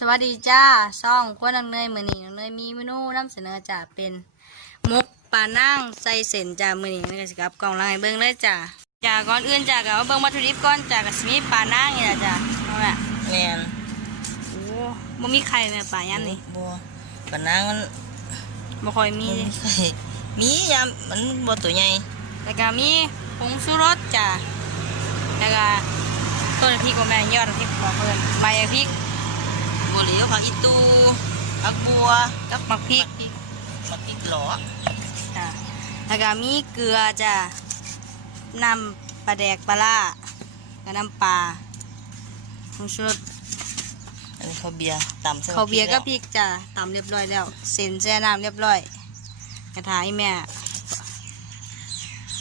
สวัสดีจ้าซ่องครัวน้องเนยมือนี้น้องเนยมีเมนูนำเสนอจ้าเป็นมุกปลานั่งใส่เส้นจ้ามือนี้นี่ก็สิกับกล่องลายเบิ้งเลยจ้าจ้าก่อนอื่นจ้าก็เอาเบิ้งวัตถุดิบก่อนจ้าก็สิมีปลานั่งนี่แหละจ้าเอาละแมนโอ้บ่มีไข่แม่ปลายันนี่บัวปะนางมันบ่ค่อยมีมีไข่มียามมันบัวตัวใหญ่แล้วก็มีผงชูรสจ้าแล้วก็ต้นพริกบ่แม่นยอดพริกบอกเพิ่นใบพริก บัวเหลียวผักอีตูผักบัวกับหมักพริกผักพริกหลอจ้ะแล้วก็มีเกลือจ้ะน้ำปลาแดกปลาล่ากับน้ำปลาผงชูรสอันนี้เขาวเบียร์ตำใส่ข้าวเบียร์ก็พพริริกจ้ะตำเรียบร้อยแล้ว เส้นแช่น้ำเรียบร้อย กระถายแม่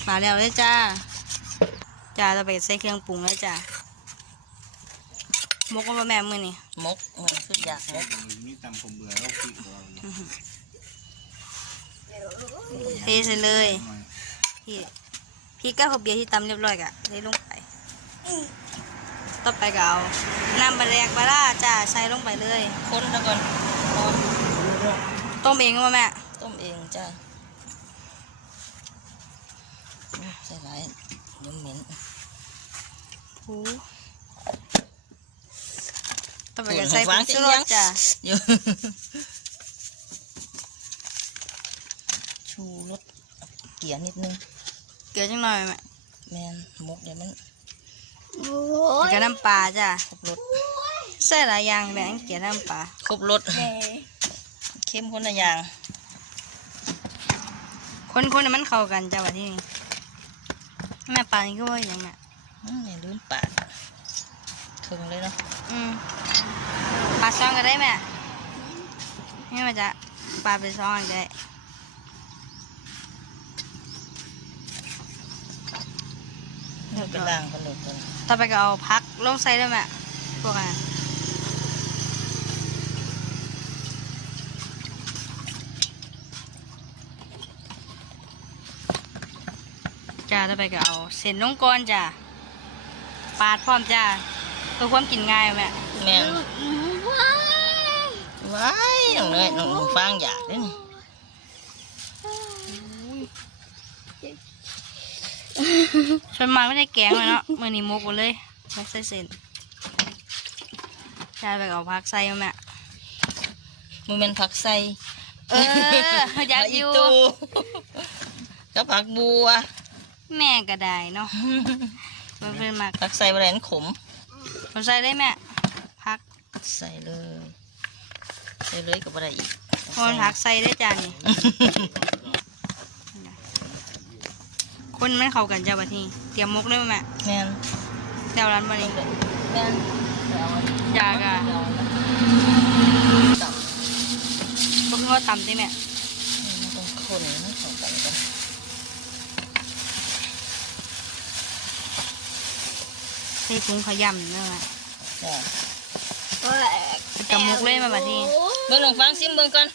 มาแล้วเลยจ้าจ้าจะไปใส่เครื่องปรุงแล้วจ้ะ มกก็มาแม่มือนี่มกมันคืออยากมกมีตำผมเบื่อแล้วพี่ของเราเนี่ยเทใส่เลยพี่พริกกับข้าวเบียร์ที่ตำเรียบร้อยกะเทลงไป ต่อไปก็เอาน้ำปลาแดกปลาล่าจ้าใส่ลงไปเลยคนแล้วก่อนคนต้มเองว่าแม่ต้มเองจ้าใส่หลายเดี๋ยวเหม็นหู ต่อไปก็ใส่ผงชูรสจ้าอยู่ชูรสเกลียนิดนึงเกลือจังหน่อยแม่แมนมกเดี๋ยวมันแล้วก็น้ำปลาจ้าครบรสใส่หลายอย่างแม่งเกลือน้ำปลาครบรสเข้มข้นละอย่าง คนๆให้มันเข้ากันจ้าว่าที่นี่แม่ปลานี่ก็ว่าอย่างแม่อืมอย่าลืมปาดถึงเลยเนาะอืม ปลาซองก็ได้แม่นี่มาจะปลาไปซองก็ได้เดี๋ยวไปล้างกันเลยกันต่อไปก็เอาพักลงใส่ด้วยแม่พวกนั้นจ้าต่อไปก็เอาเส้นลงก่อนจ้าปาดพร้อมจ้าเพื่อความกินง่ายแม่แม่น ว้ายอย่างเลยน้องน้องฟางอยากได้นี่ชวนมาไม่ได้แกงเลยเนาะมือนี้มุกหมดเลยไม่ใส่เส้นจ้าไปเอาพักใส่มาแม่มันเป็นผักใส่เอออยากอยู่ผักตูกับผักบัว แม่ก็ได้เนาะมันเป็นมากผักใส่บะแรนขมผมใส่ได้แม่พักใส่เลยใส่ เลยกับอะไรอีกพอนพักใส่ได้จานนี่ คนมันเข้ากันจ้าบัดนี้เตรียมมุกได้ไหมแม่แม่นเดี๋ยวร้านบัดนี้แม่นอยากอะต่ำพวกเขาตำได้แม่มันต้องคนให้เข้ากันกันใส่ถุงขยำเนื้อจ้ะกับมุกเลยมาบัดนี้ เบิ่งน้องฟางซิมเบิ่งก่อน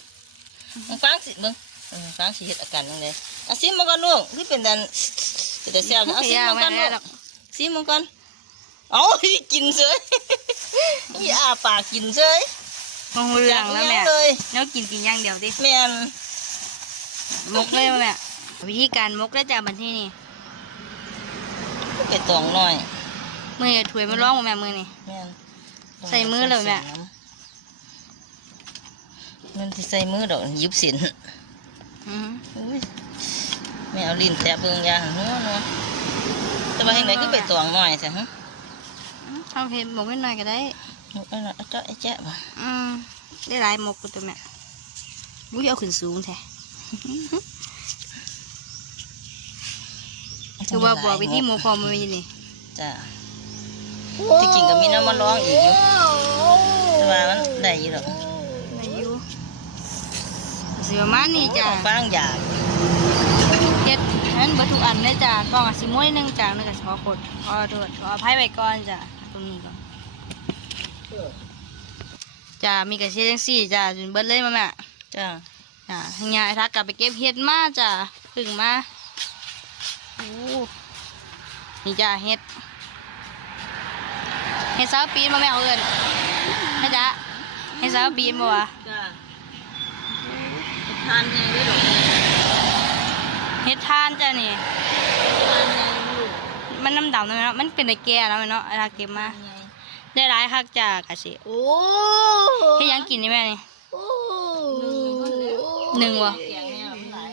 น้องฟางสิเบิ่งเออน้องฟางสิเฮ็ดอาการจังไดเอาซิมมาก่อนลูกคือเป็นดันเป็นแต่แซ่บนะเอาซิมยามาไม่ก่อนได้ลูกหรอกซิมมาก่อนเอากินเฉยนี่อาปากกินเฉยมองเรื่องแล้วแม่เลยเนื้อกินกินอย่างเดียวดิแม่นมุกเลยมาแม่วิธีการมุกได้จากบัดที่นี่ไปตองหน่อยมือถวยมาร้องมาแม่มือนี่แม่นใส่มือเลยแม่ มันที่ใส่มือดอกยุบสินอืออุ้ยแม่เอาลิ้นแตะเบิ่งยาหัวเนาะแต่ว่าเห็นไหนก็ไปตองหน่อยใช่ฮะทำเผ็ดหมกนิดหน่อยก็ได้มุกไอ้น่ะเจ้าไอ้แจ๊ะบ่อืมได้หลายหมกกูตัวแม่บุ้ยเอาขึ้นสูงแท้คือว่าบอกวิธีหมกพอมันมีนี่จ้ะที่จริงก็มีน้ำมันร้องอีกอยู่แต่ว่ามันได้อยู่ดอกอายุ สิประมาณนี้จ้ะฟางอยากเฮ็ดนั้นบ่ทุกอันเลยจ้ะกล่องอะสิม้วยหนึงจ้ะนึงก็ขอขดขอโทษขออภัยไว้ก่อนจ้ะตรงนี้ก่อนจ้ะมีกระเทียมจังซี่จ้ะจนเบิดเลยมาแม่จ้ะจ้ะทางยายทักกลับไปเก็บเห็ดมาจ้ะเพึ่งมาโอ้นี่จ้ะเห็ดเห็ดสาวปีนมาแม่เอาเอินแม่จ๊ะอสาวบีมบ่วะจ้า ทานไงด้วยหรอเฮ็ดทานจ้ะนี่ทานไงลูกมันน้ำดำนะแม่เนาะมันเป็นตะแก่แล้วแม่เนาะเวลาเก็บมา ทานไงได้หลายคักจ้ากะสิโอ้เฮ็ดหยังกินนี่แม่นี่ โอ้หนึ่งวะ เสียงเนี่ยมันหลาย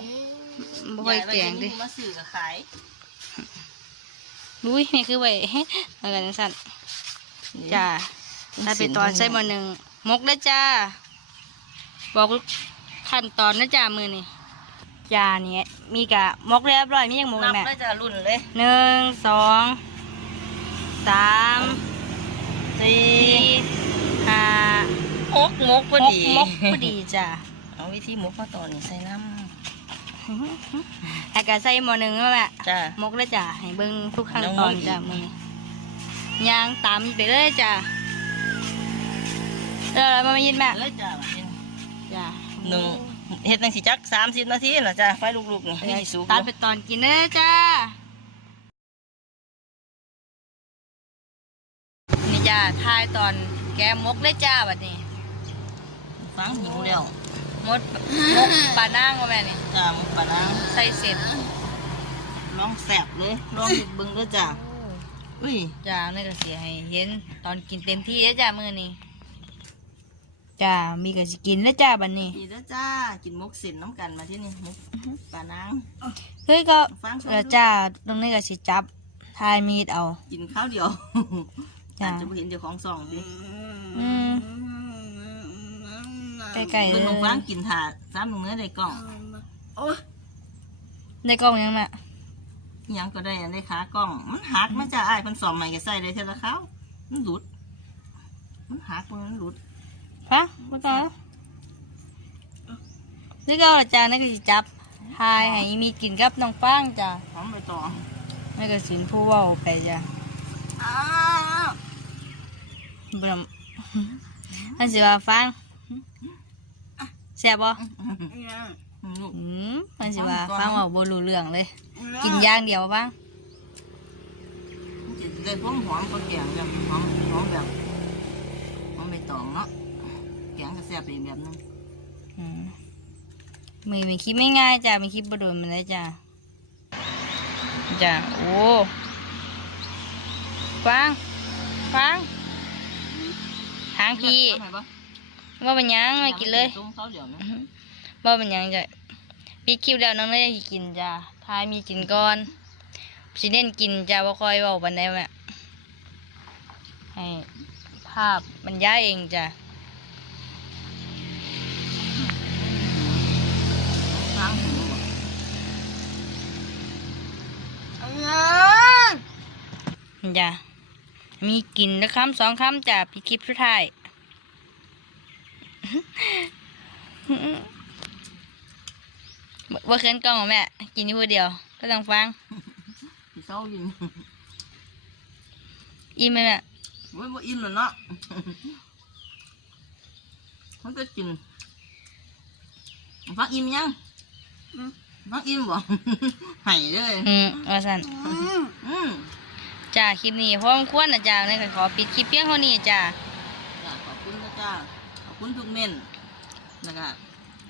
บ่ค่อยแกงดิมาสื่อกับขายอุ้ยนี่คือไว้แล้วกันจังซั่นจ้าถ้าเป็นตอนใส่หม้อหนึ่งมกแล้วจ้า บอก ขั้นตอนนะจ้ามือนี่จ้าเนี่ยมีกะมกเรียบร้อยมียังมกนัอีบกแม่เลยจ้ารุ่นเลยหนึ่งสองสามสี่สี่ห้ามกมกพอมกดีมกพอดีจ้าเอาวิธีมกมาต่อนี่ใส่น้แล้วก็ใส่หม้อหนึ่งแล้วแม่ำจ้ามกแล้วจ้าให้เบิ่งทุกขั้นน้องตอนมกอีกจ้ามือนี้ยางตามไปเลยจ้าแล้วเรามายินแม่เลยจ้าบัดนี้จ้า หนึ่งเฮ็ดจังสิจักสามสิบนาทีเหรอจ้าไฟลุกๆนี่ให้สุกตัดไปตอนกินเลยจ้า นี่จ้าทายตอนแกมกเลยจ้าแบบนี้ฟังหิวแล้วมดมกปลานั่งว่าแม่นี่จ้ามกปลาน้ใส่เสร็จำลองแสบเลยลองเห็ดเบิ่งเด้อจ้าอุ้ยจ้านี่ก็เสียให้เห็นตอนกินเต็มที่แล้วจ้ามือนี้ จ้ามีก็สิกินแล้วจ้าบัดนี้ดีแล้วจ้ากินมกเส้นน้ำกันมาที่นี่มกปลาน้เฮ้ยก็ำฟังชมแล้วจ้าตรงนี้ก็สิจับทายมีดเอา กินข้าวเดียวจ้ะอาจจะไม่เห็นเจ้าของซองดิอืมใกล้ๆเลเบิ่งยน้องฟังกินถาสามหนุ่มเนื้อได้กล่องได้กล้องยังแม่อิหยังก็ได้อันได้ขากล้อง มันหักมันจะอ้ายมันสอมใหม่ก็ใส่ได้เท่าละข้าวมันหลุด มันหักมันหลุด ฮะมาก่อนนี่ก็อาจารย์นี่ก็สิจับทายให้มีกินกับน้องฟางจ้ะหอมใบตองนี่ก็สินผู้เว่าไปจ้ะอ้าวบรมอันสิว่าฟางแซ่บบ่ลูกอืมมันสิว่าฟางเว่าบ่รู้เรื่องเลย กินอย่างเดียวบ้างมันจะได้พวกหอมก็แกงแบบหอมหอมแบบหอมใบตองเนาะ แกงก็แซ่บไปอีกแบบนึงอืมมือมีคลิปไม่ง่ายจ้ะมีคลิปบ่โดนมันเลยจ้ะจ้ะโอ้ฟางฟางทางพี่ทำไมบ่ว่าเป็นหยังไม่กินเลยต้มข้าวเดียวนะว่าเป็นหยังจะปิดคลิปแล้วน้องเลยสิกินจ้ะทายมีกินก่อนสิเน้นกินจ้ะว่าคอยเบาบันไดแม่ให้ภาพบรรยายเองจ้ะ ล้างหูบ่จ้ะมีกินนะคำสองคำจ้ะปิดคลิปสุดท้ายว่าเขินกล้องเหรอแม่กินอยู่ผู้เดียวก็ต้องฟังสิเศร้าอยู่อิ่มไหมแม่โอ้ยบ่อิ่มแล้วเนาะมันก็กินฟักอิ่มยัง ฟักอิ่มบ่ให้เลยอืมว่าสันอืมจ้าคลิปนี้พอสมควรนะจ้าในขอปิดคลิปเพียงเท่านี้จ้าจ้ะขอบคุณนะจ้าขอบคุณทุกเม่นแล้วก็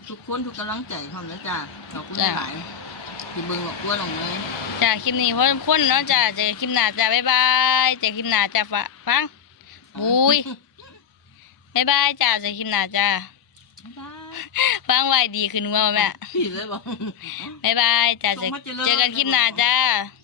ทุกคนทุกกำลังใจพร้อมนะจ้าขอบคุณหลายๆที่เบิ่งบอกกลัวลงเลยจ้าคลิปนี้พอสมควรเนาะจ้าเจอคลิปหน้าจ้าบ๊ายบายเจอคลิปหน้าจ้าฟะฟังบุยบ๊ายบายจ้าเจอคลิปหน้าจ้าบ๊ายบาย ฟังไว้ดีขึ้นว่าแม่พี่เลยบอกบ๊ายบายจ้าเจอเจอกันคลิปหน้าจ้าจ